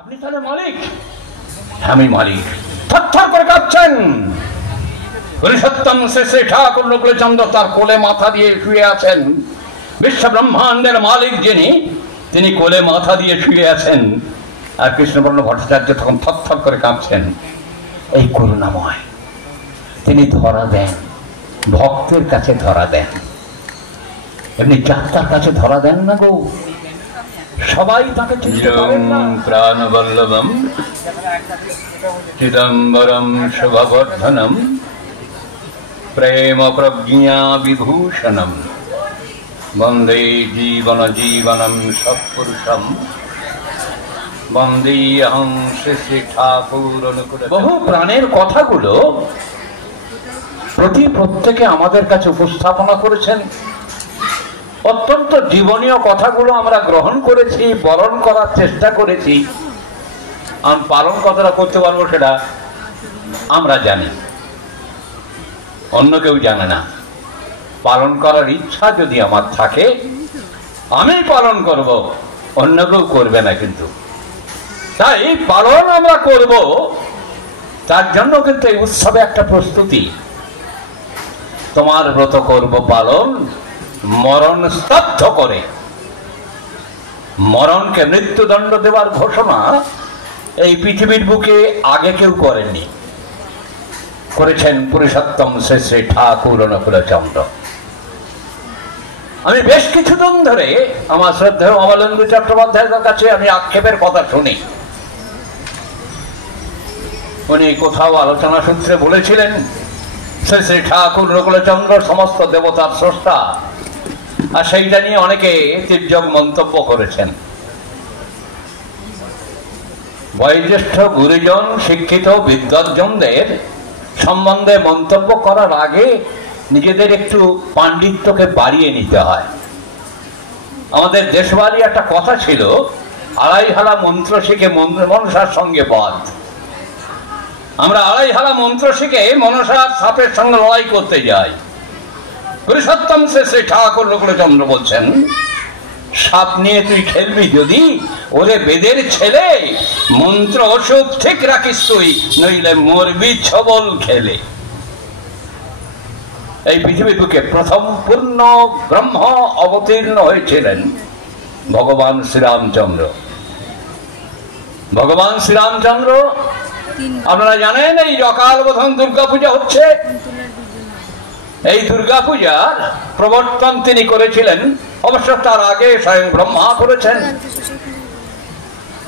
আপনি তাহলে মালিক? আমি মালিক। থরথর করে কাঁপছেন। পুরুষোত্তম শ্রী শ্রী ঠাকুর নকুলচন্দ্র তার কোলে মাথা দিয়ে শুয়ে আছেন। বিশ্ব ব্রহ্মাণ্ডের মালিক যিনি, তিনি কোলে মাথা দিয়ে শুয়ে আছেন। আর কৃষ্ণবর্ণ ভট্টাচার্য তখন থরথর করে কাঁপছেন। এই করুণাময়, তিনি ধরা দেন, ভক্তের কাছে ধরা দেন, এমনি যাত্রার কাছে ধরা দেন না গো। সবাই তাকে চিনতে পারেন না। প্রাণবল্লভম চিদম্বরম শুভবর্ধনম প্রেম প্রজ্ঞা বিভূষণম বন্দে জীবন জীবনম সৎপুরুষম বন্দে অহং শ্রী শ্রী ঠাকুর অনুকূল। বহু প্রাণের কথাগুলো প্রত্যেকে আমাদের কাছে উপস্থাপনা করেছেন। অত্যন্ত জীবনীয় কথাগুলো আমরা গ্রহণ করেছি, বরণ করার চেষ্টা করেছি। আমি পালন কতটা করতে পারবো সেটা আমরা জানি, অন্য কেউ জানে না। পালন করার ইচ্ছা যদি আমার থাকে আমি পালন করব, অন্য কেউ করবে না। কিন্তু তাই পালন আমরা করব, তার জন্য কিন্তু এই উৎসবে একটা প্রস্তুতি। তোমার ব্রত করব পালন মরণ স্তব্ধ করে। মরণকে মৃত্যুদণ্ড দেওয়ার ঘোষণা এই পৃথিবীর বুকে আগে কেউ করেননি, করেছেন পুরুষোত্তম শ্রী শ্রী ঠাকুর অনুকূলচন্দ্র। আমি বেশ কিছুদিন ধরে আমার শ্রদ্ধেয় অমলেন্দু চট্টোপাধ্যায়ের কাছে আমি আক্ষেপের কথা শুনি। উনি কোথাও আলোচনা সূত্রে বলেছিলেন শ্রী শ্রী ঠাকুর অনুকূলচন্দ্র সমস্ত দেবতার স্রষ্টা, আর সেইটা নিয়ে অনেকে তির্যক মন্তব্য করেছেন। বয়োজ্যেষ্ঠ গুরুজন, শিক্ষিত বিদ্বজ্জনদের সম্বন্ধে মন্তব্য করার আগে নিজেদের একটু পাণ্ডিত্যকে বাড়িয়ে নিতে হয়। আমাদের দেশবাড়ি একটা কথা ছিল, আড়াই হালা মন্ত্র শিখে মনসার সঙ্গে বধ। আমরা আড়াই হালা মন্ত্র শিখে মনসার সাপের সঙ্গে লড়াই করতে যাই। পুরুষোত্তম শ্রী শ্রী ঠাকুর অনুকূলচন্দ্র বলছেন, সাপ নিয়ে তুই খেলবি যদি, ওরে বেদের ছেলে, মন্ত্র ওষুধ ঠিক রাখিস তুই, নইলে মরবি ছবল খেলে। এই পৃথিবীর বুকে প্রথম পূর্ণ ব্রহ্ম অবতীর্ণ হয়েছিলেন ভগবান শ্রীরামচন্দ্র। ভগবান শ্রীরামচন্দ্র, আপনারা জানেন এই অকাল বোধন দুর্গা পূজা হচ্ছে। এই দুর্গা পূজার প্রবর্তন তিনি করেছিলেন, অবশ্য তার আগে স্বয়ং ব্রহ্মা করেছেন।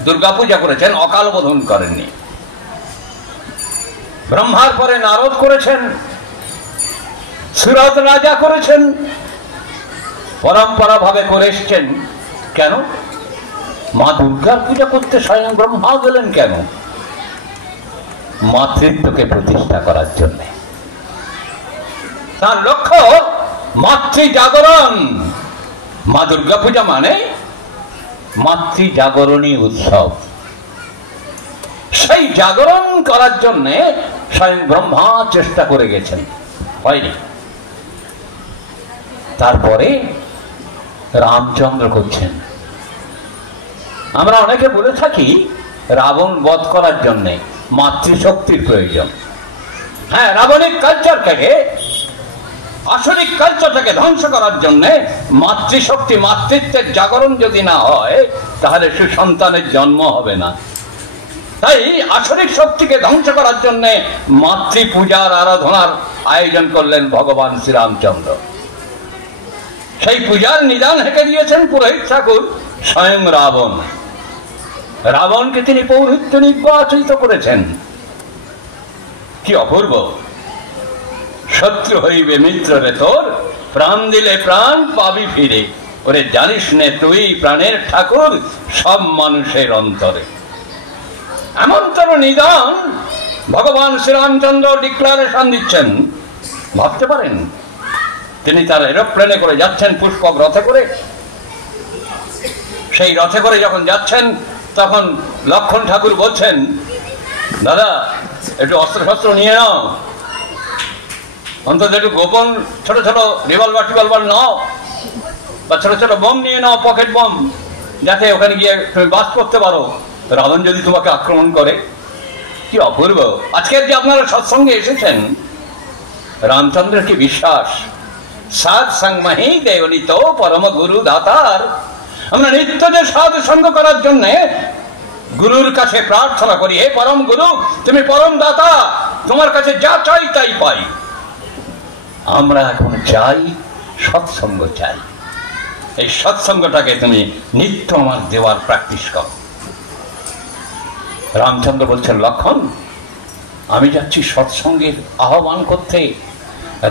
দুর্গা পূজা করেছেন, অকাল বোধন করেননি। ব্রহ্মার পরে নারদ করেছেন, সুরত রাজা করেছেন, পরম্পরা ভাবে করে এসছেন। কেন মা দুর্গার পূজা করতে স্বয়ং ব্রহ্মা গেলেন? কেন? মাতৃত্বকে প্রতিষ্ঠা করার জন্য। তার লক্ষ্য মাতৃ জাগরণ। মা দুর্গা পূজা মানে মাতৃ জাগরণী উৎসব। সেই জাগরণ করার জন্য স্বয়ং ব্রহ্মা চেষ্টা করে গেছেন, হয়নি। তারপরে রামচন্দ্র করছেন। আমরা অনেকে বলে থাকি রাবণ বধ করার জন্য মাতৃশক্তির প্রয়োজন। হ্যাঁ, রাবণিক কালচারটাকে, আসরিক কালচারটাকে ধ্বংস করার জন্য মাতৃশক্তি, মাতৃত্বের জাগরণ যদি না হয় তাহলে সুসন্তানের জন্ম হবে না। তাই আসরিক শক্তিকে ধ্বংস করার জন্য মাতৃ পূজার আরাধনার আয়োজন করলেন ভগবান শ্রীরামচন্দ্র। সেই পূজার নিদান হেঁকে দিয়েছেন পুরোহিত ঠাকুর স্বয়ং রাবণ। রাবণকে তিনি পৌরোহিত্য নির্বাচিত করেছেন। কি অপূর্ব! শত্রু হইবে মিত্র রে তোর, প্রাণ দিলে প্রাণ পাবি ফিরে। ওরে জানিস নে তুই প্রাণের ঠাকুর সব মানুষের অন্তরে। এমনতর নিদান ভগবান শ্রীরামচন্দ্র ডিক্লারেশন দিচ্ছেন। ভাবতে পারেন, তিনি তার এরোপ্লেনে করে যাচ্ছেন, পুষ্পক রথে করে। সেই রথে করে যখন যাচ্ছেন তখন লক্ষণ ঠাকুর বলছেন, দাদা একটু অস্ত্র শস্ত্র নিয়ে নাও, অন্তত একটু গোপন ছোট ছোট রিভলভার নাও, বা ছোট ছোট বোম নিয়ে নাও, পকেট বোম, যাতে ওখানে গিয়ে তুমি বাস করতে পারো। রাবণ যদি তোমাকে আক্রমণ করে? কি অপূর্ব! আজকের যে আপনারা সৎসঙ্গে এসেছেন, রামচন্দ্রের কি বিশ্বাস, সাধ সঙ্গমহি দেবনিত পরম গুরু দাতার। আমরা নিত্য যে সাধু সঙ্গ করার জন্য গুরুর কাছে প্রার্থনা করি, হে পরম গুরু, তুমি পরম দাতা, তোমার কাছে যা চাই তাই পাই। আমরা এখন চাই সৎসঙ্গ, চাই এই সৎসঙ্গটাকে তুমি নিত্য আমার দেওয়ার প্র্যাকটিস করো। রামচন্দ্র বলছেন, লক্ষণ, আমি যাচ্ছি সৎসঙ্গের আহ্বান করতে,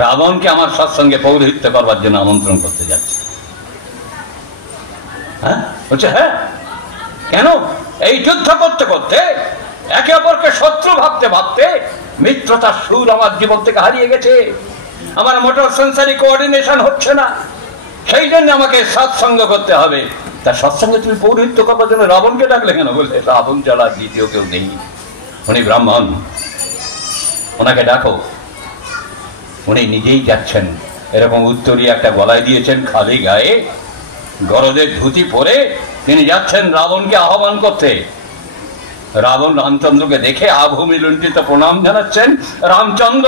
রাবণকে আমার সৎসঙ্গে পৌরোহিত্য করবার জন্য আমন্ত্রণ করতে যাচ্ছি। হ্যাঁ বলছে, হ্যাঁ কেন? এই যুদ্ধ করতে করতে, একে অপরকে শত্রু ভাবতে ভাবতে মিত্রতার সুর আমার জীবন থেকে হারিয়ে গেছে। আমার মোটর সেন্সারি কোঅর্ডিনেশন হচ্ছে না, সেই জন্য আমাকে সৎসঙ্গ করতে হবে। তার সৎসঙ্গে তুমি পৌরোহিত্য করবার জন্য রাবণকে ডাকলে কেন? বললে, রাবণ ছাড়া দ্বিতীয় কেউ নেই, উনি ব্রাহ্মণ, ওনাকে ডাকো। উনি নিজেই যাচ্ছেন, এরকম উত্তরী একটা গলায় দিয়েছেন, খালি গায়ে গরদের ধুতি পরে তিনি যাচ্ছেন রাবণকে আহ্বান করতে। রাবণ রামচন্দ্রকে দেখে আভূমিলুণ্ঠিত প্রণাম জানাচ্ছেন, রামচন্দ্র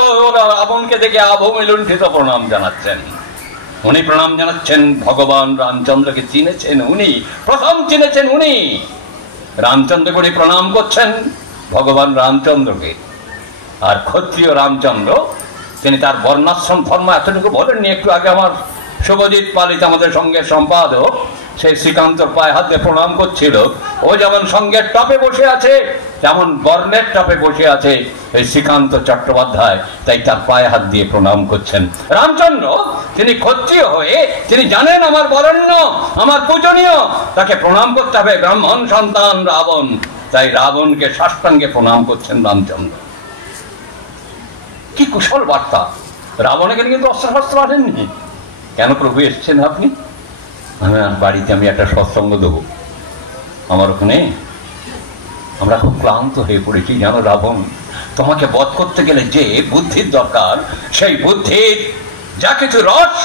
রাবণকে দেখে আভূমিলুণ্ঠিত প্রণাম জানাচ্ছেন। উনি প্রণাম জানাচ্ছেন, ভগবান রামচন্দ্রকে চিনেছেন উনি, প্রথম চিনেছেন উনি। রামচন্দ্রকে উনি প্রণাম করছেন, ভগবান রামচন্দ্রকে। আর ক্ষত্রিয় রামচন্দ্র, তিনি তার বর্ণাশ্রম ধর্ম এতটুকু বলেননি। একটু আগে আমার শুভজিৎ পালিত আমাদের সঙ্গে সম্পাদক, সেই শ্রীকান্তর পায়ে হাতে প্রণাম করছিল। ও যেমন সঙ্গের টপে বসে আছে, যেমন বর্ণের টপে বসে আছে এই শ্রীকান্ত চট্টোপাধ্যায়, তাই তার পায়ে হাত দিয়ে প্রণাম করছেন। রামচন্দ্র তিনি ক্ষত্রিয় হয়ে তিনি জানেন আমার বরেণ্য, আমার পূজনীয়, তাকে প্রণাম করতে হবে, ব্রাহ্মণ সন্তান রাবণ, তাই রাবণকে সাষ্টাঙ্গে প্রণাম করছেন রামচন্দ্র। কি কুশল বার্তা! রাবণ এখানে কিন্তু অস্ত্র শস্ত্র আনেননি। কেন প্রভু এসছেন আপনি? আমার বাড়িতে আমি একটা সৎসঙ্গ দেবো, আমার ওখানে আমরা খুব ক্লান্ত হয়ে পড়েছি। জানো রাবণ, তোমাকে বধ করতে গেলে যে বুদ্ধির দরকার, সেই বুদ্ধির যা কিছু রস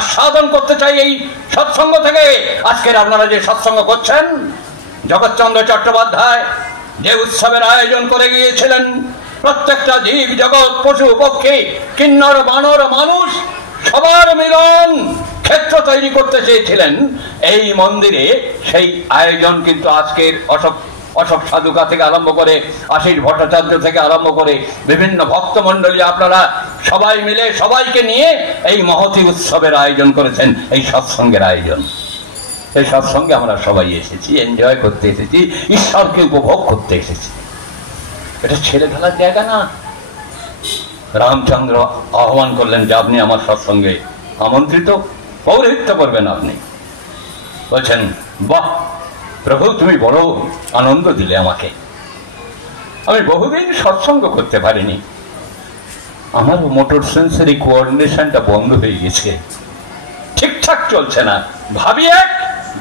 আস্বাদন করতে চাই এই সৎসঙ্গ থেকে। আজকের আপনারা যে সৎসঙ্গ করছেন, জগৎচন্দ্র চট্টোপাধ্যায় যে উৎসবের আয়োজন করে গিয়েছিলেন, প্রত্যেকটা জীব জগৎ, পশু পক্ষী, কিন্নর বানর মানুষ, সবার মিলন ক্ষেত্র তৈরি করতে চেয়েছিলেন এই মন্দিরে। সেই আয়োজন কিন্তু আজকের অশোক সাধুকা থেকে আরম্ভ করে, আশিস ভট্টাচার্য থেকে আরম্ভ করে বিভিন্ন ভক্তমণ্ডলী, আপনারা সবাই মিলে সবাইকে নিয়ে এই মহতী উৎসবের আয়োজন করেছেন, এই সৎসঙ্গের আয়োজন। এই সৎসঙ্গে আমরা সবাই এসেছি, এনজয় করতে এসেছি, ঈশ্বরকে উপভোগ করতে এসেছি। এটা ছেলে খেলার জায়গা না। রামচন্দ্র আহ্বান করলেন যে আপনি আমার সৎসঙ্গে আমন্ত্রিত, পৌরোহিত্য করবেন আপনি। বলছেন, বাহ প্রভু, তুমি বড় আনন্দ দিলে আমাকে। আমি বহুদিন সৎসঙ্গ করতে পারিনি, আমার মোটর সেন্সারি কোঅর্ডিনেশনটা বন্ধ হয়ে গেছে, ঠিকঠাক চলছে না, ভাবি এক,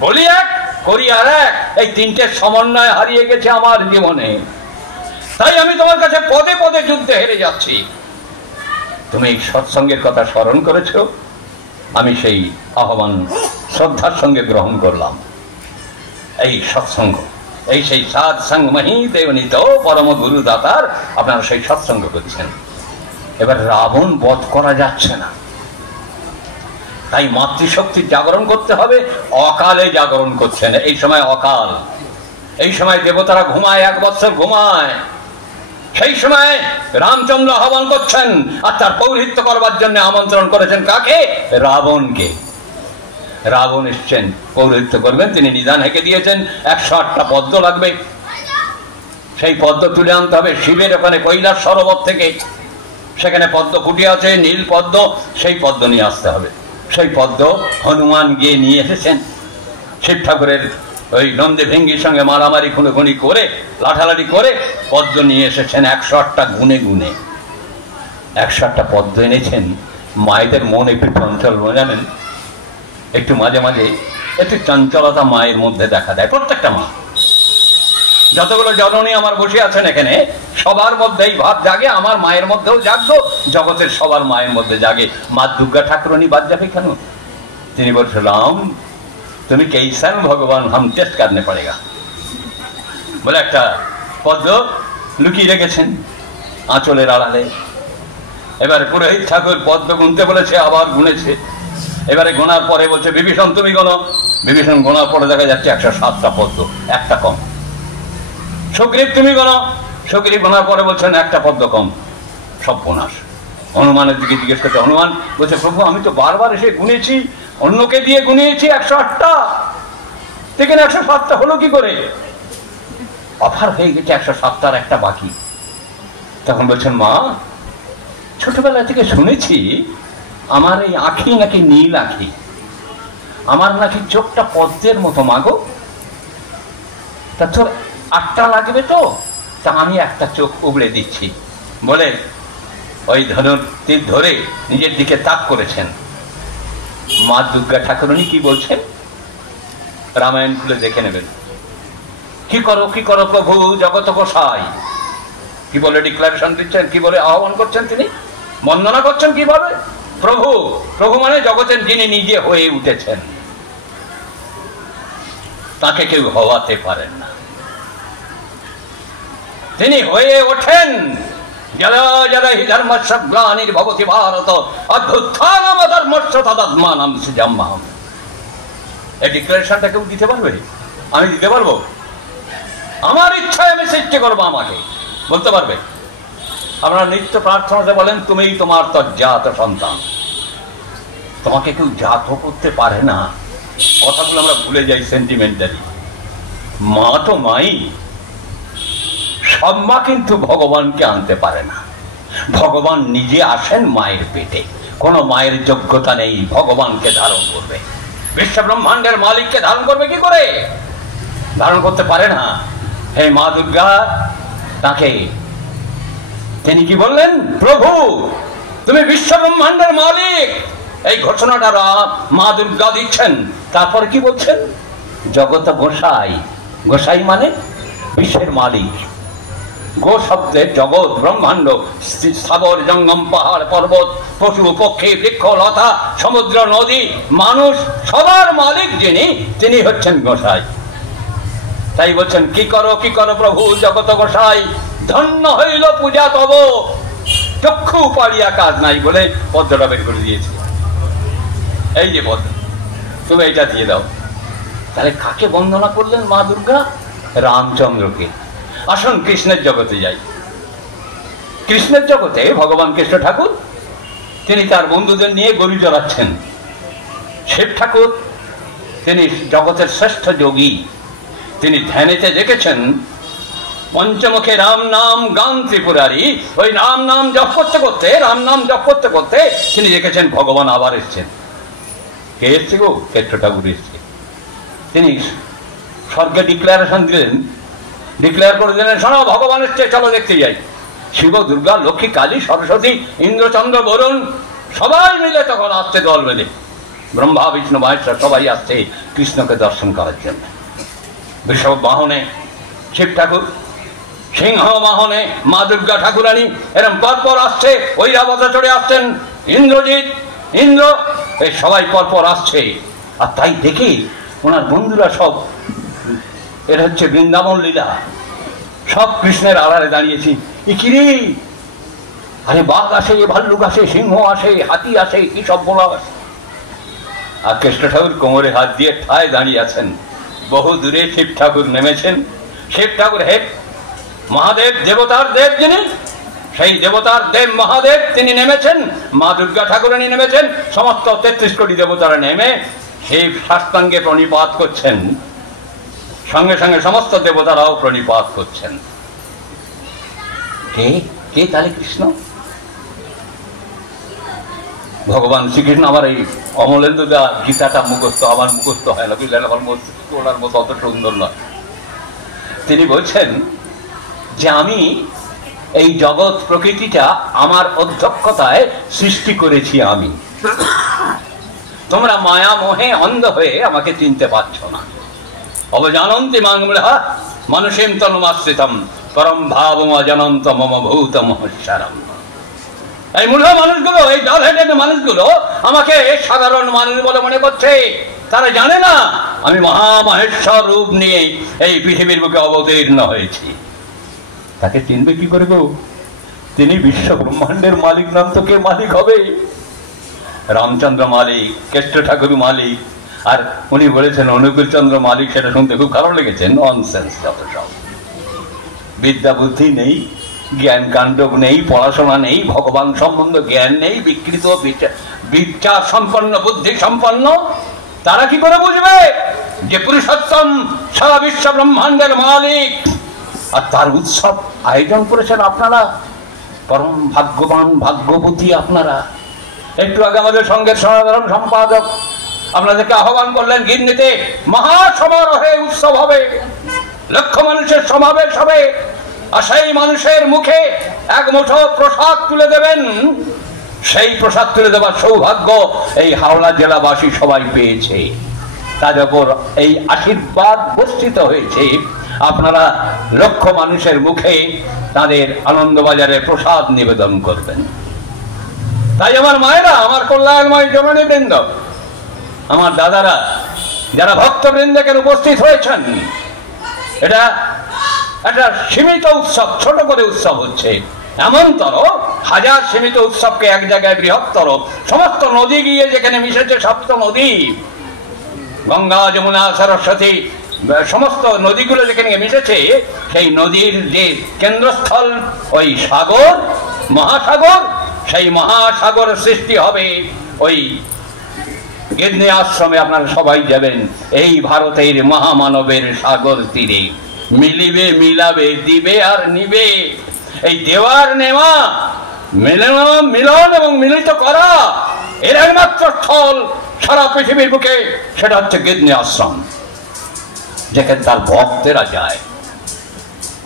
বলি এক, করি আর এক, এই তিনটে সমন্বয় হারিয়ে গেছে আমার জীবনে। তাই আমি তোমার কাছে পদে পদে যুদ্ধে হেরে যাচ্ছি। তুমি এই সৎসঙ্গের কথা স্মরণ করেছ, আমি সেই আহ্বান শ্রদ্ধার সঙ্গে গ্রহণ করলাম। এই সৎসঙ্গ, এই সেই সাধ সঙ্গমহি দেবনিত পরম গুরু দাতার আপনারা সেই সৎসঙ্গ করছেন। এবার রাবণ বধ করা যাচ্ছে না, তাই মাতৃশক্তির জাগরণ করতে হবে। অকালে জাগরণ করছেন, এই সময় অকাল, এই সময় দেবতারা ঘুমায়, 1 বছর ঘুমায়। সেই সময় রামচন্দ্র আহ্বান করছেন, আর তার পৌরোহিত্য করবার জন্য আমন্ত্রণ করেছেন কাকে? রাবণকে। রাবণ এসছেন, পৌরোহিত্য করবেন, তিনি নিদান হেঁকে দিয়েছেন। 108টা পদ্ম লাগবে, সেই পদ্ম তুলে আনতে হবে শিবের ওখানে কৈলাস সরোবর থেকে। সেখানে পদ্ম ফুটে আছে, নীল পদ্ম, সেই পদ্ম নিয়ে আসতে হবে। সেই পদ্ম হনুমান গিয়ে নিয়ে এসেছেন। শিব ঠাকুরের ওই নন্দী ভেঙ্গির সঙ্গে মারামারি খুনোখুনি করে, লাঠালাঠি করে পদ্ম নিয়ে এসেছেন 108টা গুনে গুনে। 108টা পদ্ম এনেছেন। মায়েদের মন একটু চঞ্চল, জানেন, একটু মাঝে মাঝে একটু চঞ্চলতা মায়ের মধ্যে দেখা দেয়। প্রত্যেকটা মা, যতগুলো জননী আমার বসে আছেন এখানে, সবার মধ্যেই ভাব জাগে, আমার মায়ের মধ্যেও জাগতো, জগতের সবার মায়ের মধ্যে জাগে। মা দুর্গা ঠাকুরানী বাদ যাবে কেন? তিনি বলছিলাম, তুমি कैसा भगवान हम टेस्ट करने पड़ेगा। বলে একটা পদ্ম লুকিয়ে রেখেছেন আঁচলের আড়ালে। এবারে পুরোহিত ঠাকুর পদ্ম গুনতে বলেছে, আবার গুনেছে। এবারে গোনার পরে বলছে, বিভীষণ তুমি গোনো। বিভীষণ গোনার পরে দেখা যাচ্ছে 107টা পদ্ম, একটা কম। সুগ্রীব তুমি গোনো। সুগ্রীব গোনার পরে বলছেন একটা পদ্ম কম। সব বোনাস। হনুমানের দিকে জিজ্ঞেস করছে, হনুমান বলছে, প্রভু আমি তো বারবার এসে গুনেছি, অন্যকে দিয়ে গুনিয়েছি 108টা, থেকে 107টা হলো কি করে? অফার হয়ে গেছে, 107টার একটা বাকি। তখন বলছেন, মা ছোটবেলা থেকে শুনেছি আমার এই আঁখি নাকি নীল আঁখি, আমার নাকি চোখটা পদ্মের মতো মাগো, তা তোর 8টা লাগবে তো, তা আমি একটা চোখ উগড়ে দিচ্ছি বলে ওই তীর ধরে নিজের দিকে তাক করেছেন। মা দুর্গা ঠাকুরানী কি বলছেন রামায়ণ খুলে দেখে নেবেন। কি করো কি করো প্রভু জগত গোসাই, কি বলে ডিক্লারেশন দিচ্ছেন, কি বলে আহ্বান করছেন, তিনি বন্দনা করছেন কিভাবে? প্রভু, প্রভু মানে জগতের যিনি নিজে হয়ে উঠেছেন, তাকে কেউ হওয়াতে পারেন না। তিনি হয়ে ওঠেন যারা যারা হি ধর্মস্য গ্লানির্ভবতি ভারত অভ্যুত্থানম ধর্মস্য তদাত্মানম সৃজাম্যহম। এই ডিক্লারেশনটা কেউ দিতে পারবে? আমি দিতে পারবো? আমার ইচ্ছায় আমি সৃষ্টি করবো, আমাকে বলতে পারবে? আপনারা নিত্য প্রার্থনাতে বলেন, তুমিই তোমার তজ্জাত সন্তান। তোমাকে কেউ জাত করতে পারে না। কথাগুলো আমরা ভুলে যাই সেন্টিমেন্টালি। মা তো মাই, সব মা কিন্তু ভগবানকে আনতে পারে না। ভগবান নিজে আসেন মায়ের পেটে। কোন মায়ের যোগ্যতা নেই ভগবানকে ধারণ করবে। বিশ্ব ব্রহ্মাণ্ডের মালিককে ধারণ করবে কি করে? ধারণ করতে পারে না। হে মা দুর্গা, তাকে তিনি কি বললেন? প্রভু তুমি বিশ্ব ব্রহ্মাণ্ডের মালিক, এই ঘোষণাটা মা দুর্গা দিচ্ছেন। তারপর কি বলছেন? জগত গোসাই। গোসাই মানে বিশ্বের মালিক। গো শব্দের জগৎ, ব্রহ্মাণ্ড, স্থাবর জঙ্গম, পাহাড় পর্বত, পশু পক্ষী, বৃক্ষ লতা, সমুদ্র নদী, মানুষ, সবার মালিক যিনি, তিনি হচ্ছেন গোসাই। তাই বলছেন, কি করো কি করো প্রভু জগত গোসাই, ধন্য হইল পূজা তব, চক্ষু পাড়িয়া কাজ নাই বলে পদ্মটা বের করে দিয়েছে। এই যে পদ্ম, তুমি এটা দিয়ে দাও। তাহলে কাকে বন্দনা করলেন মা দুর্গা? রামচন্দ্রকে। আসুন কৃষ্ণের জগতে যাই। কৃষ্ণের জগতে ভগবান কৃষ্ণ ঠাকুর তিনি তার বন্ধুদের নিয়ে গরু চড়াচ্ছেন। শিব ঠাকুর তিনি জগতের শ্রেষ্ঠ যোগী। তিনি ধ্যানেতে দেখেছেন পঞ্চমুখে রাম নাম গান ত্রিপুরারি। ওই রাম নাম জপ করতে করতে, রাম নাম জপ করতে করতে তিনি দেখেছেন ভগবান আবার এসছেন। কে এসছে গো? কৃষ্ণ ঠাকুর এসছে। তিনি স্বর্গে ডিক্লারেশন দিলেন, ডিক্লেয়ার করে দিলেন, শোনো ভগবান এসছে, চলো দেখতে যাই। শিব, দুর্গা, লক্ষ্মী, কালী, সরস্বতী, ইন্দ্রচন্দ্র, বরুণ সবাই মিলে তখন আসছে দল বেঁধে। ব্রহ্মা, বিষ্ণু, মহেশ্বর সবাই আসছে কৃষ্ণকে দর্শন করার জন্য। বৃষভ বাহনে শিব ঠাকুর, সিংহ বাহনে মা দুর্গা ঠাকুরানী, এরম পরপর আসছে। ঐরাবতে চড়ে আসছেন ইন্দ্রজিৎ, ইন্দ্র, এই সবাই পরপর আসছে। আর তাই দেখে ওনার বন্ধুরা সব, এটা হচ্ছে বৃন্দাবন লীলা, সব কৃষ্ণের আড়ালে দাঁড়িয়েছি। কিরে, আরে বাঘ আসে, ভাল্লুক আসে, সিংহ আসে, হাতি আসে, কি সব বলা। আর কৃষ্ণ ঠাকুর কোমরে হাত দিয়ে ঠায় দাঁড়িয়ে আছেন। বহু দূরে শিব ঠাকুর নেমেছেন। শিব ঠাকুর হে মহাদেব, দেবতার দেব যিনি, সেই দেবতার দেব মহাদেব তিনি নেমেছেন। মা দুর্গা ঠাকুরানী নেমেছেন। সমস্ত 33 কোটি দেবতারা নেমে শিব সাষ্টাঙ্গে প্রণিপাত করছেন। সঙ্গে সঙ্গে সমস্ত দেবতারাও প্রণিপাত করছেন। কে কে তাহলে কৃষ্ণ? ভগবান শ্রীকৃষ্ণ। আমার এই অমলেন্দুদা গীতাটা মুখস্থ, আমার মুখস্থ হয় না, বুঝলেন? আমার ওনার মতো অত সুন্দর নয়। তিনি বলছেন যে আমি এই জগৎ প্রকৃতিটা আমার অধ্যক্ষতায় সৃষ্টি করেছি আমি। তোমরা মায়া মোহে অন্ধ হয়ে আমাকে চিনতে পারছো না। অবজানন্তি মাংমূঢ়া মানুষেম তনুমাশ্রিতম পরম ভাবম অজানন্ত মম ভূত মহস্বরম। এই মূঢ় মানুষগুলো, এই জল হেঁটে মানুষগুলো আমাকে সাধারণ মানুষ বলে মনে করছে। তারা জানে না আমি মহামহেশ্বর রূপ নিয়ে এই পৃথিবীর বুকে অবতীর্ণ হয়েছি। তাকে চিনবে কি করে গো? তিনি বিশ্ব ব্রহ্মাণ্ডের মালিক, নাম তো কে মালিক হবে? রামচন্দ্র মালিক, কেষ্ট ঠাকুর মালিক, আর উনি বলেছেন অনুকূল চন্দ্র মালিক। সেটা শুনতে খুব ভালো লেগেছে। ননসেন্স যত সব। বিদ্যা বুদ্ধি নেই, জ্ঞান কাণ্ড নেই, পড়াশোনা নেই, ভগবান সম্বন্ধ জ্ঞান নেই, বিকৃত বিচার সম্পন্ন, বুদ্ধি সম্পন্ন। তারা কি করে বুঝবে যে পুরুষোত্তম সারা বিশ্ব ব্রহ্মাণ্ডের মালিক? আর তার উৎসব আয়োজন করেছেন আপনারা, পরম ভাগ্যবান ভাগ্যবতী আপনারা। একটু আগে আমাদের সঙ্গে সাধারণ সম্পাদক আপনাদেরকে আহ্বান করলেন গিন্নিতে মহাসমারোহে উৎসব হবে, লক্ষ মানুষের সমাবেশ হবে, আর সেই মানুষের মুখে এক মুঠো প্রসাদ তুলে দেবেন। সেই প্রসাদ তুলে দেওয়ার সৌভাগ্য এই হাওড়া জেলাবাসী সবাই পেয়েছে। তার উপর এই আশীর্বাদ বর্ষিত হয়েছে। আপনারা লক্ষ মানুষের মুখে তাদের আনন্দবাজারে প্রসাদ নিবেদন করবেন। তাই আমার মায়েরা, আমার কল্যাণময় জননী বৃন্দ, আমার দাদারা, যারা ভক্তবৃন্দ এখানে উপস্থিত হয়েছেন, এটা একটা সীমিত উৎসব, ছোট করে উৎসব হচ্ছে। এমনতর হাজার সীমিত উৎসবকে এক জায়গায় বৃহত্তর, সমস্ত নদী গিয়ে যেখানে মিশেছে, সপ্ত নদী, গঙ্গা, যমুনা, সরস্বতী, সমস্ত নদীগুলো যেখানে মিশেছে, সেই নদীর যে কেন্দ্রস্থল ওই সাগর, মহাসাগর, সেই মহাসাগর সৃষ্টি হবে ওই গিন্নি আশ্রমে। আপনারা সবাই যাবেন এই ভারতের মহামানবের সাগর তীরে। মিলিবে, মিলাবে, দিবে আর নিবে, এই দেওয়ার নেওয়া, মিলন এবং মিলিত করা, এর একমাত্র স্থল সারা পৃথিবীর বুকে, সেটা হচ্ছে গিন্নি আশ্রম, যেখানে তার ভক্তেরা যায়।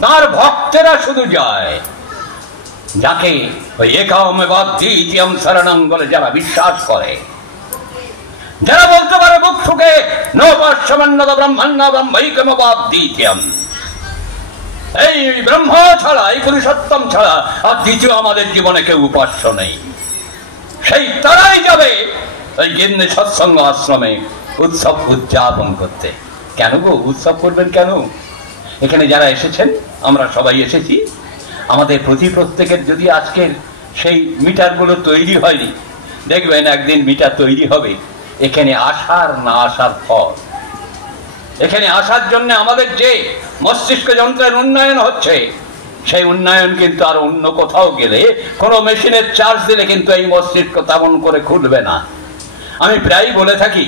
তার ভক্তেরা শুধু যায়, যাকে ওই একামেবাদ্বিতীয়ম শরণং বলে যারা বিশ্বাস করে, যারা বলতে পারে বুক ঠুকে নৌপাস্যমান্নদ ব্রহ্মাণ্ড ব্রহ্মৈকমেবাদ্বিতীয়ম, এই ব্রহ্ম ছাড়া, এই পুরুষোত্তম ছাড়া আর দ্বিতীয় আমাদের জীবনে কেউ উপাস্য নেই। সেই তারাই যাবে ওই গিন্নি সৎসঙ্গ আশ্রমে উৎসব উদযাপন করতে। কেন গো উৎসব করবেন কেন? এখানে যারা এসেছেন, আমরা সবাই এসেছি, আমাদের প্রত্যেকের যদি আজকের সেই মিটারগুলো তৈরি হয়নি, দেখবেন একদিন মিটার তৈরি হবে। এখানে আসার না আসার ফল। এখানে আসার জন্য আমাদের যে মস্তিষ্ক যন্ত্রের উন্নয়ন হচ্ছে, সেই উন্নয়ন কিন্তু আর অন্য কোথাও গেলে, কোনো মেশিনের চার্জ দিলে কিন্তু এই মস্তিষ্ক তেমন করে খুলবে না। আমি প্রায় বলে থাকি,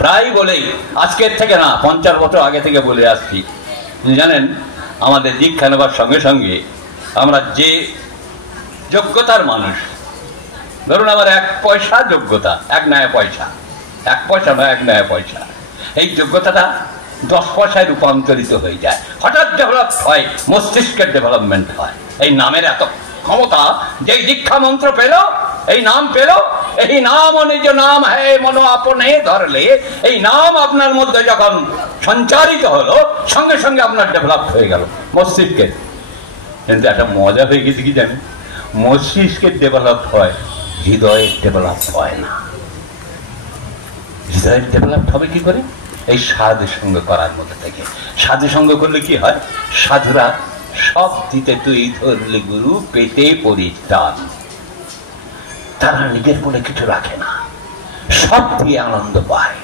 প্রায় বলেই, আজকের থেকে না 50 বছর আগে থেকে বলে আসছি, জানেন আমাদের দীক্ষা নেবার সঙ্গে সঙ্গে আমরা যে যোগ্যতার মানুষ, ধরুন আমার 1 পয়সা যোগ্যতা, 1 নয়া পয়সা, 1 পয়সা নয় 1 নয়া পয়সা, এই যোগ্যতাটা 10 পয়সায় রূপান্তরিত হয়ে যায়। হঠাৎ ডেভেলপ হয়, মস্তিষ্কের ডেভেলপমেন্ট হয়। এই নামের এত ক্ষমতা, যেই দীক্ষা মন্ত্র পেল, এই নাম পেল, এই নাম নিজ নাম হ্যায় মনো আপনে ধরলে, এই নাম আপনার মধ্যে যখন সঞ্চারিত হলো, সঙ্গে সঙ্গে আপনার ডেভেলপ হয়ে গেল মস্তিষ্কের। কিন্তু একটা মজা হয়ে গেছে কি জানেন, মস্তিষ্কের ডেভেলপ হয়, হৃদয়ের ডেভেলপ হয় না। হৃদয়ের ডেভেলপ হবে কি করে? এই সাধু সঙ্গ করার মধ্যে থেকে। সাধু সঙ্গ করলে কি হয়? সাধুরা সব দিতে তুই ধরলে গুরু, পেতে পরিত্রাণ। তারা নিজের বলে কিছু রাখে না, সব দিয়ে আনন্দ পায়,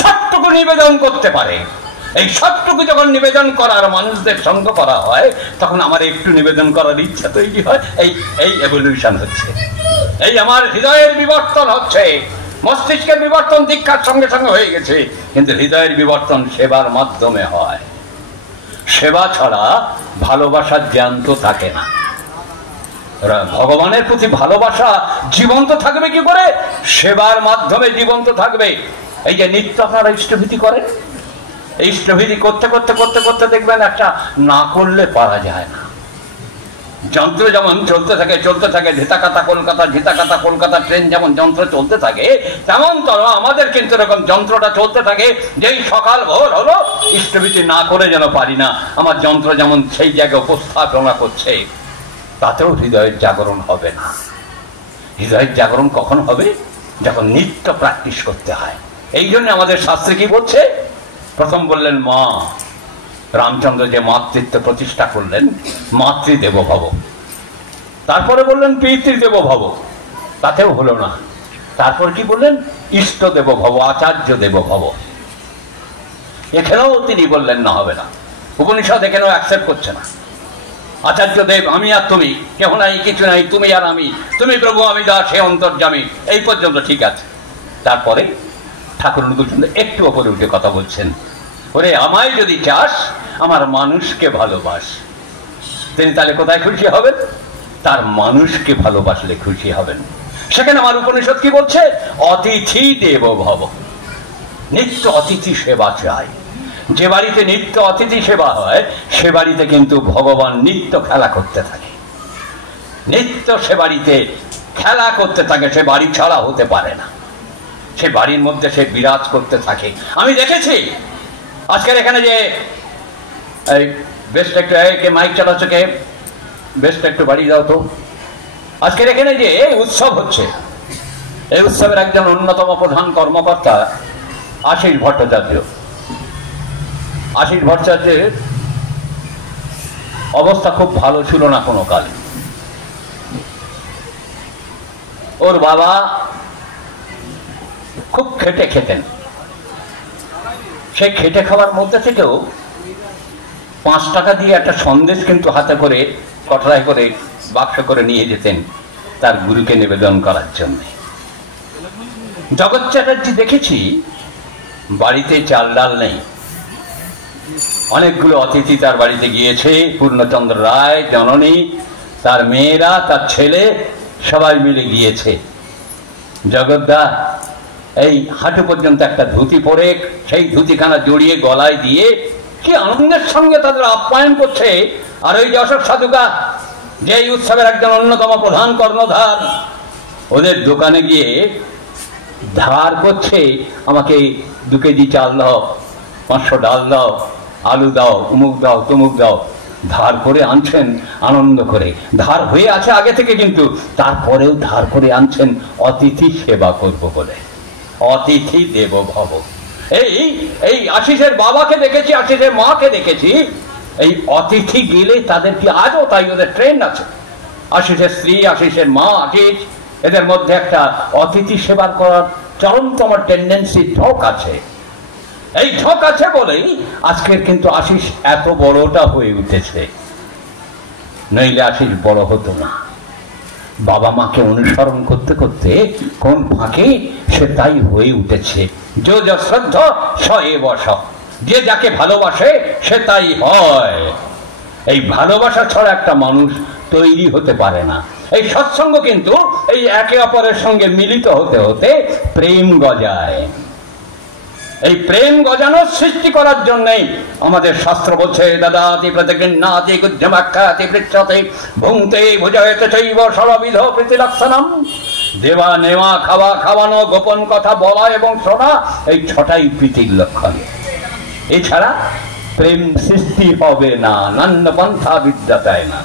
সবটুকু নিবেদন করতে পারে। এই সবটুকু যখন নিবেদন করার মানুষদের সঙ্গ করা হয়, তখন আমার একটু নিবেদন করার ইচ্ছা তৈরি হয়। এই এভলিউশন হচ্ছে, এই আমার হৃদয়ের বিবর্তন হচ্ছে। মস্তিষ্কের বিবর্তন দীক্ষার সঙ্গে সঙ্গে হয়ে গেছে, কিন্তু হৃদয়ের বিবর্তন সেবার মাধ্যমে হয়। সেবা ছাড়া ভালোবাসার জ্ঞান তো থাকে না। ভগবানের প্রতি ভালোবাসা জীবন্ত থাকবে কি করে? সেবার মাধ্যমে জীবন্ত থাকবে। এই যে নিত্য আপনারা ইষ্টভীতি করেন, এই ইষ্টভীতি করতে করতে করতে করতে দেখবেন একটা না করলে পারা যায় না। যন্ত্র যেমন চলতে থাকে চলতে থাকে, ঝিতাকাতা কলকাতা, ঝিতাকাতা কলকাতা ট্রেন যেমন যন্ত্র চলতে থাকে, তেমন তো আমাদের কিন্তু এরকম যন্ত্রটা চলতে থাকে। যেই সকাল ভোর হলো, ইষ্টভীতি না করে যেন পারি না, আমার যন্ত্র যেমন সেই জায়গায় উপস্থাপনা করছে, তাতেও হৃদয়ের জাগরণ হবে না। হৃদয়ের জাগরণ কখন হবে? যখন নিত্য প্র্যাকটিস করতে হয়। এই জন্য আমাদের শাস্ত্রে কি বলছে? প্রথম বললেন মা, রামচন্দ্র যে মাতৃত্ব প্রতিষ্ঠা করলেন, মাতৃদেব ভব। তারপরে বললেন পিতৃদেব ভব, তাতেও হলো না। তারপর কি বললেন? ইষ্ট দেব ভব, আচার্য দেব ভব। এখানেও তিনি বললেন না, হবে না। উপনিষদ এখানেও অ্যাকসেপ্ট করছে না। আচার্য দেব আমি আর তুমি, কেহ নাই কিছু নাই, তুমি আর আমি, তুমি প্রভু আমি দাস, হে অন্তর্যামী, এই পর্যন্ত ঠিক আছে। তারপরে ঠাকুর অনুকূলচন্দ্র একটু ওপরে উঠে কথা বলছেন, ওরে আমায় যদি চাস আমার মানুষকে ভালোবাস। তিনি তাহলে কোথায় খুশি হবেন? তার মানুষকে ভালোবাসলে খুশি হবেন। সেখানে আমার উপনিষদ কি বলছে? অতিথি দেব ভব, নিত্য অতিথি সেবা চাই। যে বাড়িতে নিত্য অতিথি সেবা হয় সে বাড়িতে কিন্তু ভগবান নিত্য খেলা করতে থাকে, নিত্য সে বাড়িতে খেলা করতে থাকে, সে বাড়ি ছাড়া হতে পারে না, সে বাড়ির মধ্যে সে বিরাজ করতে থাকে। আমি দেখেছি আজকের এখানে যে এই বেস্ট একটু মাইক চালাচ্ছে, কে বেস্ট একটু বাড়ি দাও তো। আজকের এখানে যে উৎসব হচ্ছে, এই উৎসবের একজন অন্যতম প্রধান কর্মকর্তা আশিস ভট্টাচার্য। আশিস ভট্টাচার্যের অবস্থা খুব ভালো ছিল না কোনো কালে। ওর বাবা খুব খেটে খেতেন, সেই খেটে খাওয়ার মধ্যে থেকেও 5 টাকা দিয়ে একটা সন্দেশ কিন্তু হাতে করে কটরায় করে বাক্স করে নিয়ে যেতেন তার গুরুকে নিবেদন করার জন্য। জগৎ চ্যাটার্জি দেখেছি বাড়িতে চাল ডাল নেই, অনেকগুলো অতিথি তার বাড়িতে গিয়েছে, পূর্ণচন্দ্র রায়, জননী, তার মেয়েরা, তার ছেলে, সবাই মিলে গিয়েছে। জগৎদা এই হাঁটু পর্যন্ত একটা ধুতি পরে, সেই ধুতিখানা জড়িয়ে গলায় দিয়ে কি আনন্দের সঙ্গে তাদের আপ্যায়ন করছে। আর ওই যে অশোক সাধুকা, যে উৎসবের একজন অন্যতম প্রধান কর্ণধার, ওদের দোকানে গিয়ে ধার করছে, আমাকে 2 কেজি চাল দাও, 500 ডাল দাও, আলু দাও, উমুক দাও, তমুক দাও। ধার করে আনছেন আনন্দ করে, ধার হয়ে আছে আগে থেকে, কিন্তু তারপরেও ধার করে আনছেন অতিথি সেবা করব বলে। অতিথি দেব ভব। এই আশিসের বাবাকে দেখেছি, আশিসের মাকে দেখেছি, এই অতিথি গেলে তাদের কি আজও তাই ওদের ট্রেন্ড আছে। আশিসের স্ত্রী, আশিসের মা, আশিস, এদের মধ্যে একটা অতিথি সেবা করার চরমতম টেন্ডেন্সি, ঢোক আছে। এই ঢোক আছে বলেই আজকের কিন্তু আশিস এত বড়টা হয়ে উঠেছে, নইলে আশিস বড় হতো না। বাবা মাকে অনুসরণ করতে করতে কোন ফাঁকে সে তাই হয়ে উঠেছে। যে যা শ্রদ্ধা স এব স, যে যাকে ভালোবাসে সে তাই হয়। এই ভালোবাসা ছাড়া একটা মানুষ তৈরি হতে পারে না। এই সৎসঙ্গ কিন্তু এই একে অপরের সঙ্গে মিলিত হতে হতে প্রেম গজায়। এই প্রেম গজানোর সৃষ্টি করার জন্যই আমাদের শাস্ত্র বলছে, দাদাতি প্রতিগৃহ্ণাতি গুজ্জমাখ্যাতি পৃচ্ছতে ভুংতে ভুজয়তে চৈব সর্ববিধ প্রীতিলক্ষণম। দেওয়া নেওয়া, খাওয়া খাওয়ানো, গোপন কথা বলা এবং শোনা, এই 6টাই প্রীতির লক্ষণ। এছাড়া প্রেম সৃষ্টি হবে না, নান্য পন্থা বিদ্যা দেয় না।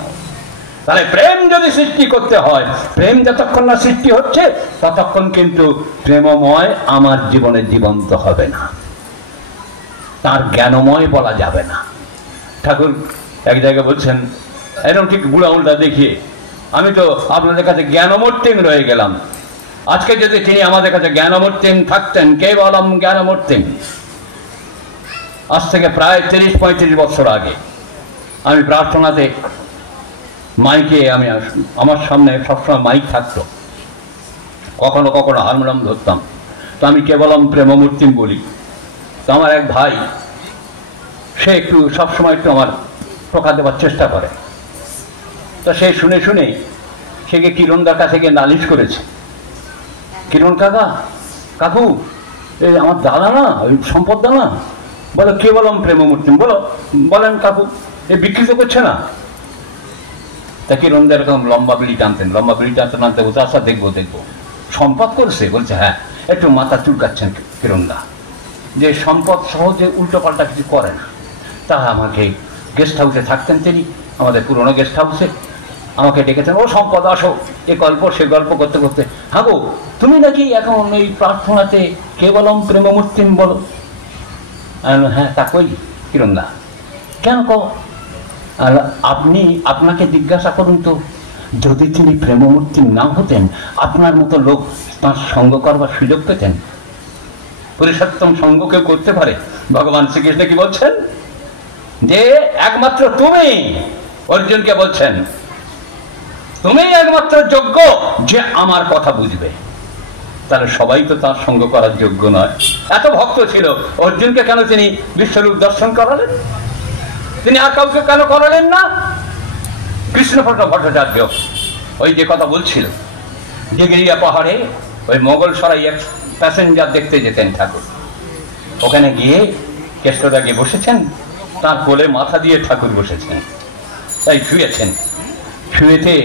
তাহলে প্রেম যদি সৃষ্টি করতে হয়, প্রেম যতক্ষণ না সৃষ্টি হচ্ছে ততক্ষণ কিন্তু প্রেমময় আমার জীবনে জীবন্ত হবে না, তার জ্ঞানময় বলা যাবে না। ঠাকুর এক জায়গায় বলছেন, এরকম ঠিক বুড়া উল্টা দেখিয়ে, আমি তো আপনাদের কাছে জ্ঞানমূর্তিম রয়ে গেলাম। আজকে যদি তিনি আমাদের কাছে জ্ঞানমূর্তিম থাকতেন, কেবলম জ্ঞানমূর্তিম। আজ থেকে প্রায় 30-35 বছর আগে আমি প্রার্থনাতে মাইকে, আমার সামনে সবসময় মাইক থাকতো, কখনো কখনো হারমোনিয়াম ধরতাম, তো আমি কেবলম প্রেমমূর্তিম বলি। তো আমার এক ভাই, সে একটু সবসময় একটু আমার টোকা দেওয়ার চেষ্টা করে, তো সে শুনে শুনে সে গিয়ে কিরণদার কাছে গিয়ে নালিশ করেছে, কিরণ কাকা, কাকু, এই আমার দাদা না, ওই সম্পদ দাদা বলো কেবলম প্রেমমূর্তিম বলেন কাকু, এ বিকৃত করছে না। তা কিরণদা এরকম লম্বা বিড়ি টানতেন, লম্বা বিড়ি টানতে টানতে বলতে, আচ্ছা দেখবো সম্পদ করছে। বলছে হ্যাঁ, একটু মাথা চুলকাচ্ছেন কিরণদা, যে সম্পদ সহজে উল্টো পাল্টা কিছু করে না। তা আমাকে গেস্ট হাউসে থাকতেন তিনি, আমাদের পুরনো গেস্ট হাউসে আমাকে ডেকেছেন, ও সম্পদ আসো, এ গল্প সে গল্প করতে করতে, হ্যাঁ গো তুমি নাকি এখন এই প্রার্থনাতে কেবলম প্রেমমূর্তিম বলো? হ্যাঁ তা কই কিরম না, কেন কো? আর আপনি আপনাকে জিজ্ঞাসা করুন তো, যদি তিনি প্রেমমূর্তি না হতেন আপনার মতো লোক তাঁর সঙ্গ করবার সুযোগ পেতেন? পুরুষোত্তম সঙ্গ কেউ করতে পারে? ভগবান শ্রীকৃষ্ণ কি বলছেন? যে একমাত্র তুমি, অর্জুনকে বলছেন তুমি একমাত্র যোগ্য যে আমার কথা বুঝবে। তাহলে সবাই তো তার সঙ্গ করার যোগ্য নয়। এত ভক্ত ছিল, অর্জুনকে কেন তিনি বিশ্বরূপ দর্শন করালেন? তিনি আর কাউকে কেন করালেন না? কৃষ্ণপদ ভট্টাচার্য ওই যে কথা বলছিল, ডিগরিয়া পাহাড়ে ওই মোগল সরাই এক প্যাসেঞ্জার দেখতে যেতেন ঠাকুর। ওখানে গিয়ে কেষ্টদা গিয়ে বসেছেন, তার কোলে মাথা দিয়ে ঠাকুর বসেছেন, তাই শুয়েছেন। শুয়েতে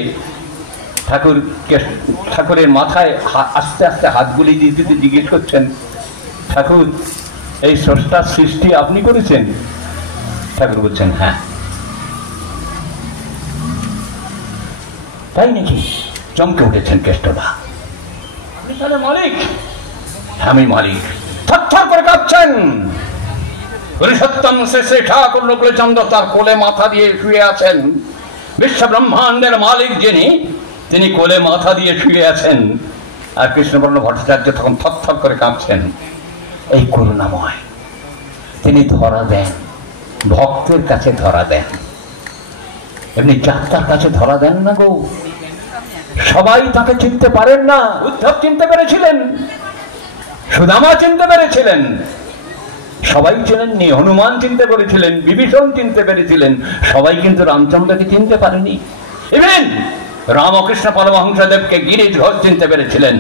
ঠাকুরের মাথায় আস্তে আস্তে হাত বুলিয়ে দিতে জিজ্ঞেস করছেন, ঠাকুর এই স্রষ্টার সৃষ্টি আপনি করেছেন? ঠাকুর বলছেন হ্যাঁ। তাই নাকি? চমকে উঠেছেন কেষ্টদা, আপনি তাহলে মালিক? আমি মালিক। থরথর করে কাঁপছেন। পুরুষোত্তম শ্রী শ্রী ঠাকুর নকুলচন্দ্র তার কোলে মাথা দিয়ে শুয়ে আছেন। বিশ্ব ব্রহ্মাণ্ডের মালিক যিনি, তিনি কোলে মাথা দিয়ে শুয়ে আছেন। আর কৃষ্ণবর্ণ ভট্টাচার্য তখন থরথর করে কাঁপছেন। এই করুণাময়, তিনি ধরা দেন, ভক্তের কাছে ধরা দেন, এমনি যাত্রার কাছে ধরা দেন না গো। সবাই তাকে চিনতে পারেন না। উদ্ধব চিনতে পেরেছিলেন, সুদামা চিনতে পেরেছিলেন, সবাই চেনেননি। হনুমান চিনতে পেরেছিলেন, বিভীষণ চিনতে পেরেছিলেন, সবাই কিন্তু রামচন্দ্রকে চিনতে পারেনি। ইভেন রামকৃষ্ণ পরমহংসদেবকে গিরিশ ঘোষ চিনতে পেরেছিলেন,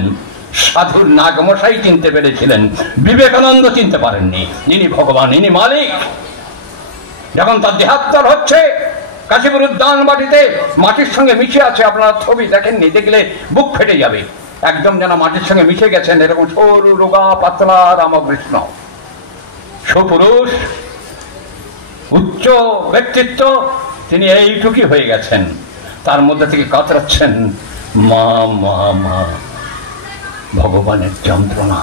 সাধুর নাগমশাই চিনতে পেরেছিলেন, বিবেকানন্দ চিনতে পারেননি। ইনি ভগবান, ইনি মালিক। যখন তার দেহাত্তর হচ্ছে, কাশীপুর উদ্যান বাটিতে মাটির সঙ্গে মিশে আছে, আপনারা ছবি দেখেননি, দেখলে বুক ফেটে যাবে। একদম যেন মাটির সঙ্গে মিশে গেছেন, এরকম সরু রোগা পাতলা রামকৃষ্ণ, সুপুরুষ, উচ্চ ব্যক্তিত্ব, তিনি এইটুকুই হয়ে গেছেন। তার মধ্যে থেকে কাতরাচ্ছেন মা মা মা, ভগবানের যন্ত্রণা,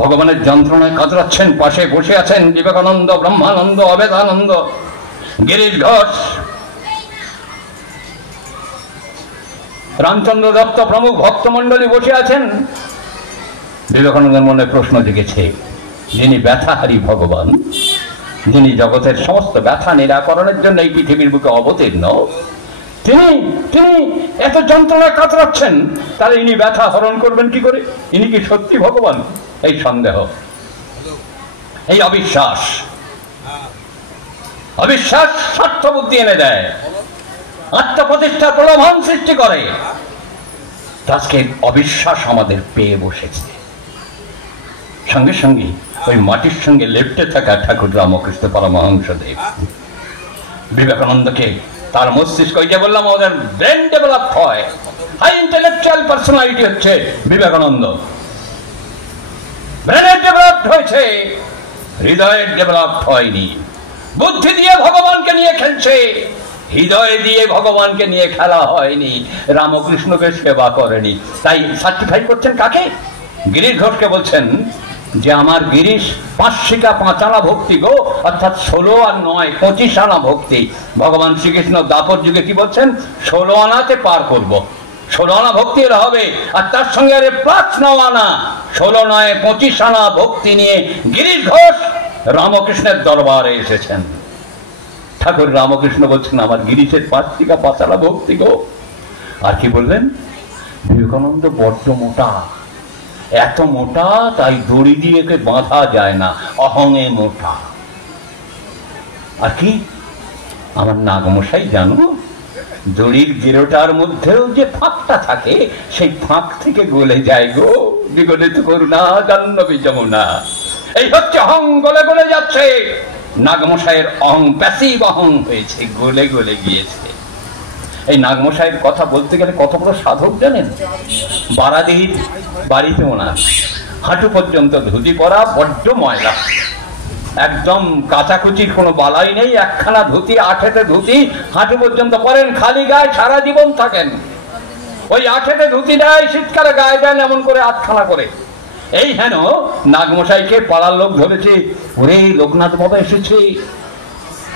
ভগবানের যন্ত্রণায় কাতরাচ্ছেন। পাশে বসে আছেন বিবেকানন্দ, ব্রহ্মানন্দ, অবেদানন্দ, গিরিশ ঘোষ, রামচন্দ্র দত্ত প্রমুখ ভক্তমণ্ডলী বসে আছেন। বিবেকানন্দের মনে প্রশ্ন জেগেছে, যিনি ব্যথাহারী ভগবান, যিনি জগতের সমস্ত ব্যথা নিরাকরণের জন্য এই পৃথিবীর বুকে অবতীর্ণ, তিনি এত যন্ত্রণায় কাতরাচ্ছেন, তাহলে ইনি ব্যথা হরণ করবেন কি করে? ইনি কি সত্যি ভগবান? এই সন্দেহ, এই অবিশ্বাস, অবিশ্বাস স্বার্থ বুদ্ধি এনে দেয়, আত্মপ্রতিষ্ঠার প্রলোভন সৃষ্টি করে। আজকে অবিশ্বাস আমাদের পেয়ে বসেছে। সঙ্গে সঙ্গে ওই মাটির সঙ্গে লেপ্টে থাকা ঠাকুর রামকৃষ্ণ পরমহংসদেব বিবেকানন্দকে, তার মস্তিষ্ক, ওই যে বললাম ওদের ব্রেন ডেভেলপ হয়, হাই ইন্টেলেকচুয়াল পার্সোনালিটি হচ্ছে বিবেকানন্দ। ব্রেনের ডেভেলপ হয়েছে, হৃদয়ের ডেভেলপ হয়নি। বুদ্ধি দিয়ে ভগবানকে নিয়ে খেলছে, হৃদয় দিয়ে ভগবানকে নিয়ে খেলা হয়নি, রামকৃষ্ণকে সেবা করেনি। তাই সার্টিফাই করছেন কাকে? গিরিশ ঘোষকে বলছেন যে আমার গিরিশ 5 শিকা 5 আনা ভক্তি গো, অর্থাৎ 16 আর 9 25 আনা ভক্তি। ভগবান শ্রীকৃষ্ণ দাপর যুগে কি বলছেন? 16 আনাতে পার করব, 16 আনা ভক্তি এর হবে। আর তার সঙ্গে আরে প্লাস 9 আনা, 16 9 25 আনা ভক্তি নিয়ে গিরিশ ঘোষ রামকৃষ্ণের দরবারে এসেছেন। ঠাকুর রামকৃষ্ণ বলছেন আমার গিরিশের 5 শিকা 5 আনা ভক্তি গো। আর কি বললেন? বিবেকানন্দ বড্ড মোটা, এত মোটা তাই দড়ি দিয়ে একে বাঁধা যায় না, অহংয়ে মোটা। আর কি? আমার নাগমশাই জানো, দড়ির গেরোটার মধ্যেও যে ফাঁকটা থাকে, সেই ফাঁক থেকে গলে যায় গো, বিগলিত করুণা জাহ্নবী যমুনা। এই হচ্ছে অহং, গলে গলে যাচ্ছে। নাগমশাইয়ের অহং প্যাসিভ অহং হয়েছে, গলে গলে গিয়েছে। এই নাগমশাইয়ের কথা বলতে গেলে কত বড় সাধক জানেন? বারাদির বাড়িতে ওনার হাঁটু পর্যন্ত ধুতি পরা, বড্ড ময়লা, একদম কাচাকুচির কোনো বালাই নেই, একখানা ধুতি, 8 হাতে ধুতি, হাঁটু পর্যন্ত পরেন, খালি গায়ে সারা জীবন থাকেন। ওই আঠেতে ধুতি দেয়, শীতকালে গায়ে দেন এমন করে আটখানা করে। এই হেন নাগমশাইকে পাড়ার লোক ধরেছে, ওরে লোকনাথ বাবা এসেছে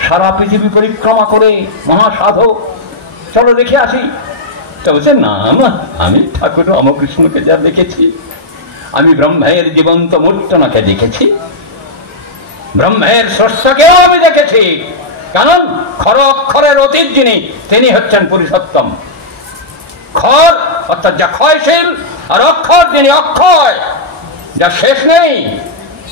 সারা পৃথিবী পরিক্রমা করে, মহাসাধক, চলো দেখে আসি। তো বলছে, না না, আমি ঠাকুর রামকৃষ্ণকে যা দেখেছি, আমি ব্রহ্মের জীবন্ত মূর্তনাকে দেখেছি, ব্রহ্মের স্রষ্টাকেও আমি দেখেছি। কারণ খর অক্ষরের অতীত যিনি, তিনি হচ্ছেন পুরুষোত্তম। খর অর্থাৎ যা ক্ষয়শীল, আর অক্ষর যিনি অক্ষয়, যা শেষ নেই,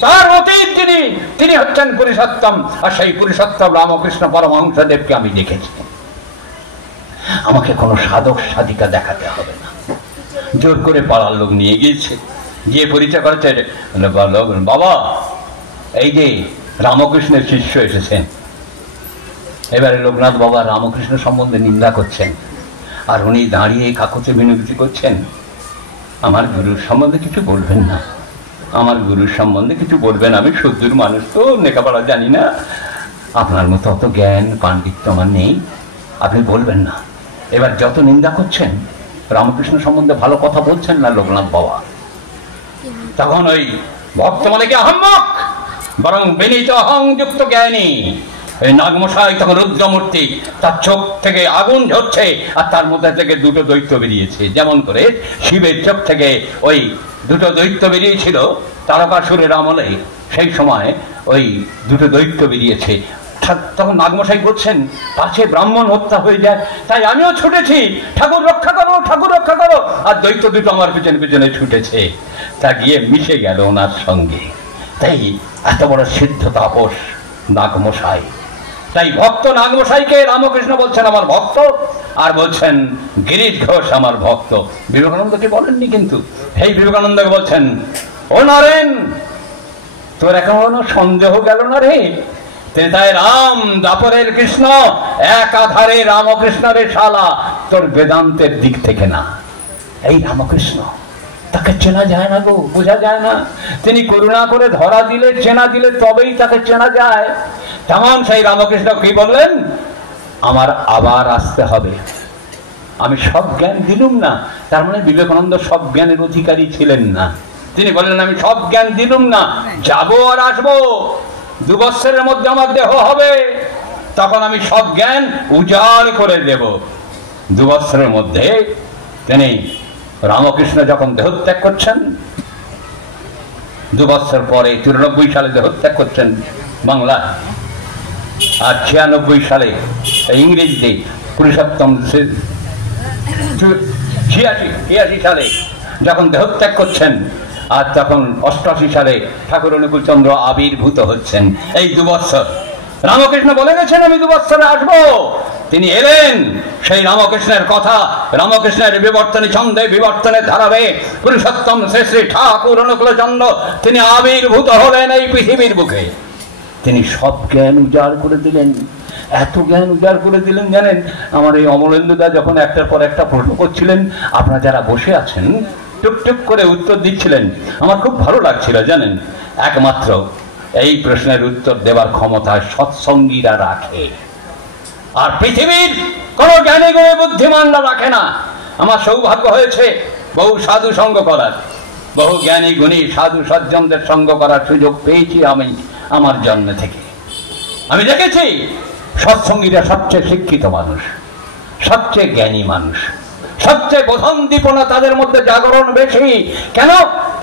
তার অতীত যিনি, তিনি হচ্ছেন পুরুষোত্তম। আর সেই পুরুষোত্তম রামকৃষ্ণ পরমহংসদেবকে আমি দেখেছি। আমাকে কোনো সাধক সাধিকা দেখাতে হবে না, জোর করে পাড়ার লোক নিয়ে গিয়েছে, গিয়ে পরিচয় করেছে, বাবা এই যে রামকৃষ্ণের শিষ্য এসেছেন। এবারে লোকনাথ বাবা রামকৃষ্ণ সম্বন্ধে নিন্দা করছেন, আর উনি দাঁড়িয়ে কাকুতে বিনতি করছেন, আমার গুরুর সম্বন্ধে কিছু বলবেন না, আমার গুরুর সম্বন্ধে কিছু বলবেন, আমি সদ্যুর মানুষ তো, লেখাপড়া জানি না, আপনার মতো অত জ্ঞান পাণ্ডিত্য আমার নেই, আপনি বলবেন না। এবার যত নিন্দা করছেন, রামকৃষ্ণ সম্বন্ধে ভালো কথা বলছেন না লোকনাথ বাবা। তখন ওই ভক্ত মানে কি আহম্মক, বরং বিনীত অহংযুক্ত জ্ঞানী এই নাগমশাই তখন রুদ্রমূর্তি, তার চোখ থেকে আগুন ঝরছে, আর তার মধ্যে থেকে দুটো দৈত্য বেরিয়েছে। যেমন করে শিবের চোখ থেকে ওই দুটো দৈত্য বেরিয়েছিল তারকাসুরের আমলে, সেই সময় ওই দুটো দৈত্য বেরিয়েছে। তখন নাগমশাই বলছেন, পাছে ব্রাহ্মণ হত্যা হয়ে যায়, তাই আমিও ছুটেছি, ঠাকুর রক্ষা করো, ঠাকুর রক্ষা করো। আর দৈত্য দুটো আমার পিছনে পিছনে ছুটেছে, তা গিয়ে মিশে গেল ওনার সঙ্গে। তাই এত বড় সিদ্ধ তাপস নাগমশাই। তাই ভক্ত নাগমশাইকে রামকৃষ্ণ বলছেন আমার ভক্ত, আর বলছেন গিরিশ ঘোষ আমার ভক্ত। বিবেকানন্দকে বলেননি কিন্তু, এই বিবেকানন্দকে বলছেন, ও নরেন, তোর এখনো সন্দেহ গেল না রে? তাই রাম দাপরের কৃষ্ণ, এক আধারে রামকৃষ্ণের শালা, তোর বেদান্তের দিক থেকে না। এই রামকৃষ্ণ, তাকে চেনা যায় না গো, বোঝা যায় না। তিনি করুণা করে ধরা দিলে, চেনা দিলে তবেই তাকে চেনা যায়। তেমন সেই রামকৃষ্ণ কি বললেন, আমার আবার আসতে হবে, আমি সব জ্ঞান দিলুম না। তার মানে বিবেকানন্দ সব জ্ঞানের অধিকারী ছিলেন না। তিনি বললেন, আমি সব জ্ঞান দিলুম না, যাবো আর আসবো, 2 বছরের মধ্যে আমার দেহ হবে, তখন আমি সব জ্ঞান উজাড় করে দেব। 2 বছরের মধ্যে তিনি রামকৃষ্ণ যখন দেহত্যাগ করছেন, 2 বছর পরে 94 সালে দেহত্যাগ করছেন বাংলা, আর 96 সালে ইংরেজিতে পুরুষোত্তম 86 সালে যখন দেহত্যাগ করছেন, আর তখন 88 সালে ঠাকুর অনুকূল চন্দ্র আবির্ভূত হচ্ছেন। এই 2 বছর রামকৃষ্ণ বলে গেছেন আমি 2 বছরে আসবো। তিনি এলেন, সেই রামকৃষ্ণের কথা, রামকৃষ্ণের বিবর্তনী ছন্দে বিবর্তনের ধারাবে পুরুষোত্তম শ্রী শ্রী ঠাকুর অনুকূল চন্দ্র তিনি আবির্ভূত হলেন এই পৃথিবীর বুকে। তিনি সব জ্ঞান উজাড় করে দিলেন, এত জ্ঞান উজাড় করে দিলেন জানেন। আমার এই অমলেন্দুদা যখন একটার পর একটা প্রশ্ন করছিলেন, আপনারা যারা বসে আছেন টুকটুক করে উত্তর দিচ্ছিলেন, আমার খুব ভালো লাগছিল জানেন। একমাত্র এই প্রশ্নের উত্তর দেওয়ার ক্ষমতা সৎসঙ্গীরা রাখে, আর পৃথিবীর কোন জ্ঞানী গুণী বুদ্ধিমানরা রাখে না। আমার সৌভাগ্য হয়েছে বহু সাধু সঙ্গ করার, বহু জ্ঞানী গুণী সাধু সজ্জনদের সঙ্গ করার সুযোগ পেয়েছি আমি আমার জন্ম থেকে। আমি দেখেছি সৎসঙ্গীরা সবচেয়ে শিক্ষিত মানুষ, সবচেয়ে জ্ঞানী মানুষ, সবচেয়ে বোধনদীপনা তাদের মধ্যে জাগরণ বেশি। কেন?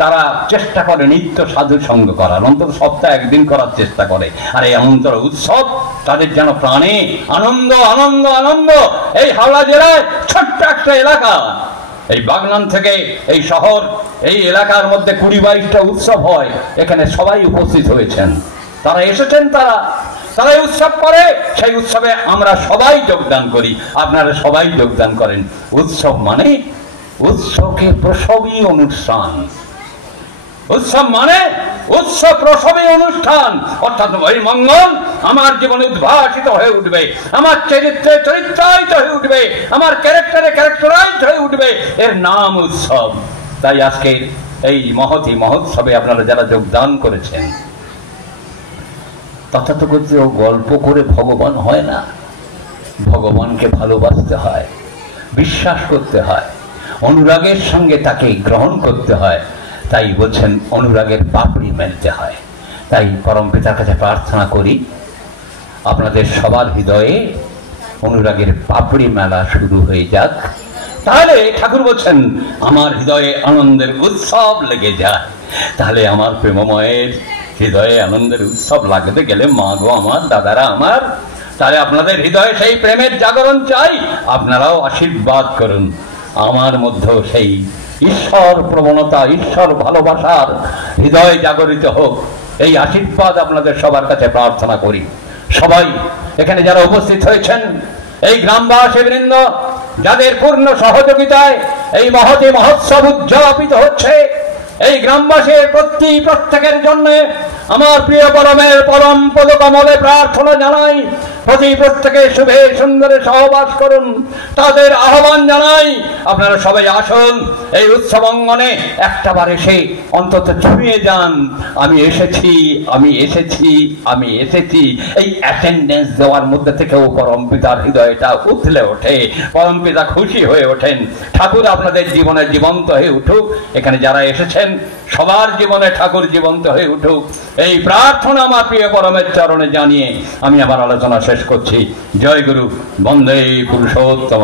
তারা চেষ্টা করে নিত্য সাধু সঙ্গ করার, অন্তত সপ্তাহে 1 দিন করার চেষ্টা করে। আর এই অনন্তর উৎসব তাদের যেন প্রাণে আনন্দ আনন্দ আনন্দ। এই হাওড়া জেলায় ছোট্ট একটা এলাকা, এই বাগনান থেকে এই শহর, এই এলাকার মধ্যে 20-22টা উৎসব হয়। এখানে সবাই উপস্থিত হয়েছেন, তারা এসেছেন, তারা উৎসব করে। সেই উৎসবে আমরা সবাই যোগদান করি, আপনারা সবাই যোগদান করেন। উৎসব মানে উৎসবকে প্রসবী অনুষ্ঠান, উৎসব মানে উৎসব প্রসবী অনুষ্ঠান। অর্থাৎ ওই মঙ্গল আমার জীবনে উদ্ভাসিত হয়ে উঠবে, আমার চরিত্রে চরিত্রায়িত হয়ে উঠবে, আমার ক্যারেক্টারে ক্যারেক্টারাইজড হয়ে উঠবে, এর নাম উৎসব। তাই আজকে এই মহতি মহোৎসবে আপনারা যারা যোগদান করেছেন, তথাকথিত গল্প করে ভগবান হয় না, ভগবানকে ভালোবাসতে হয়, বিশ্বাস করতে হয়। অনুরাগের সঙ্গে তাকে গ্রহণ করতে হয়। তাই বলছেন অনুরাগের পাপড়ি মেলতে হয়। তাই পরম পিতার কাছে প্রার্থনা করি আপনাদের সবার হৃদয়ে অনুরাগের পাপড়ি মেলা শুরু হয়ে যাক। তাহলে ঠাকুর বলছেন আমার হৃদয়ে আনন্দের উৎসব লেগে যায়। তাহলে আমার প্রেমময়ের হৃদয়ে আনন্দের উৎসব লাগতে গেলে মা গো আমার, দাদারা আমার, তাহলে আপনাদের হৃদয়ে সেই প্রেমের জাগরণ চাই। আপনারাও আশীর্বাদ করুন আমার মধ্যেও সেই ঈশ্বর প্রবণতা, ঈশ্বর ভালোবাসার হৃদয় জাগরিত হোক। এই আশীর্বাদ আপনাদের সবার কাছে প্রার্থনা করি। সবাই এখানে যারা উপস্থিত হয়েছেন, এই গ্রামবাসী বৃন্দ যাদের পূর্ণ সহযোগিতায় এই মহতি মহোৎসব উদযাপিত হচ্ছে, এই গ্রামবাসীর প্রত্যেকের জন্য আমার প্রিয় পরমের পরম পদকমলে প্রার্থনা জানাই প্রত্যেকে শুভে সুন্দরে সহবাস করুন। তাদের আহ্বান জানাই আপনারা সবাই আসুন, এই উৎসব অঙ্গনে একটাবার এসে অন্তত ছুঁয়ে যান। আমি এসেছি, আমি এসেছি, আমি এসেছি। এই অ্যাটেন্ডেন্স দেওয়ার মধ্যে থেকেও পরম পিতার হৃদয়টা উথলে ওঠে, পরম পিতা খুশি হয়ে ওঠেন। ঠাকুর আপনাদের জীবনে জীবন্ত হয়ে উঠুক। এখানে যারা এসেছেন সবার জীবনে ঠাকুর জীবন্ত হয়ে উঠুক, এই প্রার্থনা আমার প্রিয় পরমের চরণে জানিয়ে আমি আমার আলোচনা শেষ করছি। জয় গুরু, বন্দে পুরুষোত্তম।